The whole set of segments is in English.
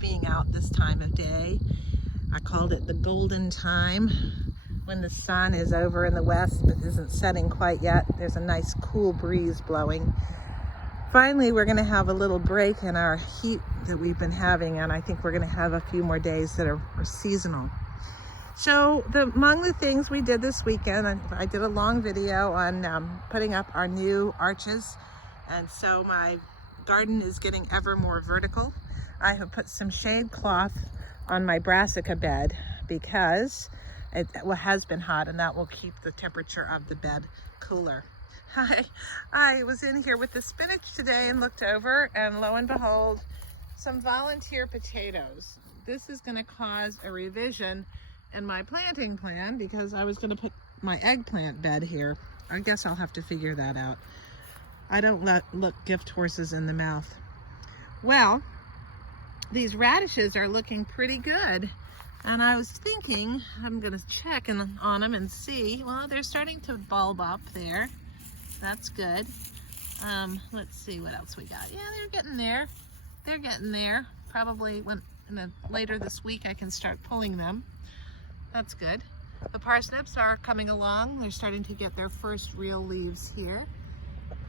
being out this time of day. I called it the golden time, when the sun is over in the west but isn't setting quite yet. There's a nice cool breeze blowing. Finally, we're going to have a little break in our heat that we've been having, and I think we're going to have a few more days that are seasonal. So among the things we did this weekend, I did a long video on putting up our new arches, and so my garden is getting ever more vertical. I have put some shade cloth on my brassica bed because it has been hot, and that will keep the temperature of the bed cooler. I was in here with the spinach today and looked over, and lo and behold, some volunteer potatoes. This is going to cause a revision in my planting plan because I was going to put my eggplant bed here. I guess I'll have to figure that out. I don't look gift horses in the mouth. Well, these radishes are looking pretty good. And I was thinking, I'm going to check on them and see. Well, they're starting to bulb up there. That's good. Let's see what else we got. Yeah, they're getting there. They're getting there. Probably later this week I can start pulling them. That's good. The parsnips are coming along. They're starting to get their first real leaves here.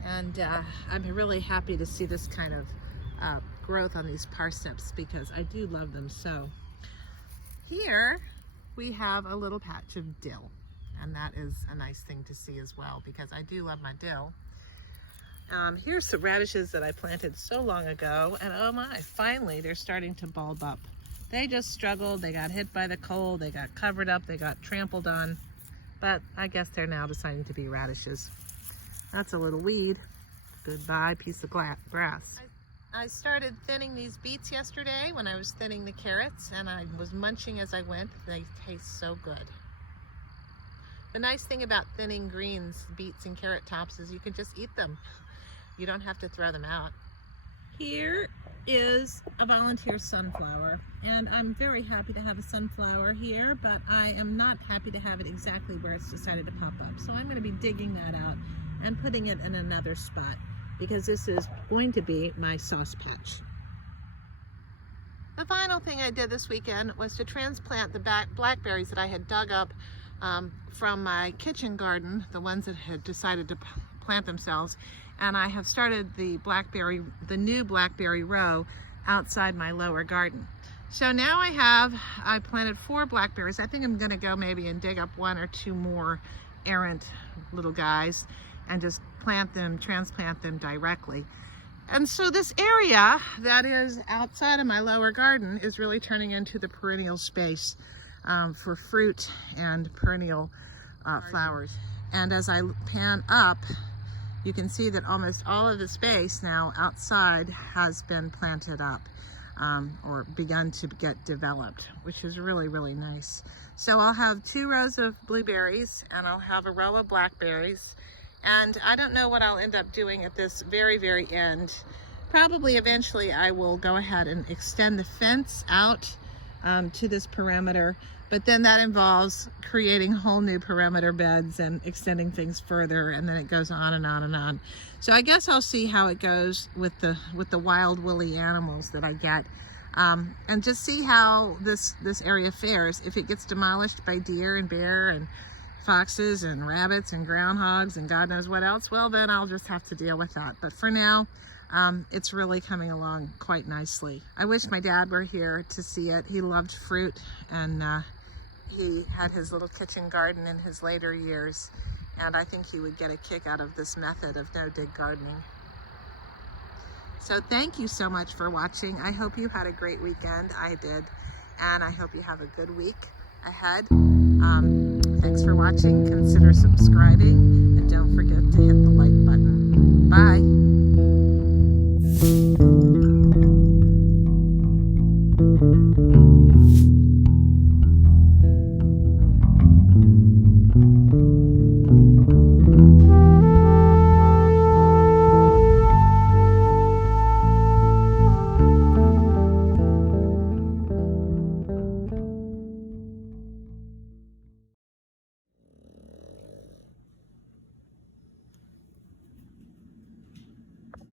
And I'm really happy to see this kind of growth on these parsnips because I do love them so. Here we have a little patch of dill, and that is a nice thing to see as well because I do love my dill. Here's the radishes that I planted so long ago, and oh my, finally they're starting to bulb up. They just struggled, they got hit by the cold, they got covered up, they got trampled on, but I guess they're now deciding to be radishes. That's a little weed. Goodbye, piece of grass. I started thinning these beets yesterday when I was thinning the carrots, and I was munching as I went. They taste so good. The nice thing about thinning greens, beets and carrot tops, is you can just eat them. You don't have to throw them out. Here is a volunteer sunflower, and I'm very happy to have a sunflower here, but I am not happy to have it exactly where it's decided to pop up. So I'm going to be digging that out and putting it in another spot, because this is going to be my sauce patch. The final thing I did this weekend was to transplant the blackberries that I had dug up from my kitchen garden, the ones that had decided to plant themselves, and I have started the new blackberry row outside my lower garden. So now I planted 4 blackberries. I think I'm going to go maybe and dig up 1 or 2 more errant little guys and just transplant them directly. And so this area that is outside of my lower garden is really turning into the perennial space for fruit and perennial flowers. And as I pan up, you can see that almost all of the space now outside has been planted up or begun to get developed, which is really, really nice. So I'll have 2 rows of blueberries, and I'll have a row of blackberries. And I don't know what I'll end up doing at this very, very end. Probably eventually I will go ahead and extend the fence out to this perimeter, but then that involves creating whole new perimeter beds and extending things further, and then it goes on and on and on. So I guess I'll see how it goes with the wild woolly animals that I get, and just see how this area fares. If it gets demolished by deer and bear and foxes and rabbits and groundhogs and God knows what else, well, then I'll just have to deal with that. But for now, it's really coming along quite nicely. I wish my dad were here to see it. He loved fruit, and he had his little kitchen garden in his later years, and I think he would get a kick out of this method of no-dig gardening. So thank you so much for watching. I hope you had a great weekend. I did, and I hope you have a good week ahead. Thanks for watching. Consider subscribing, and don't forget to hit the like button. Bye.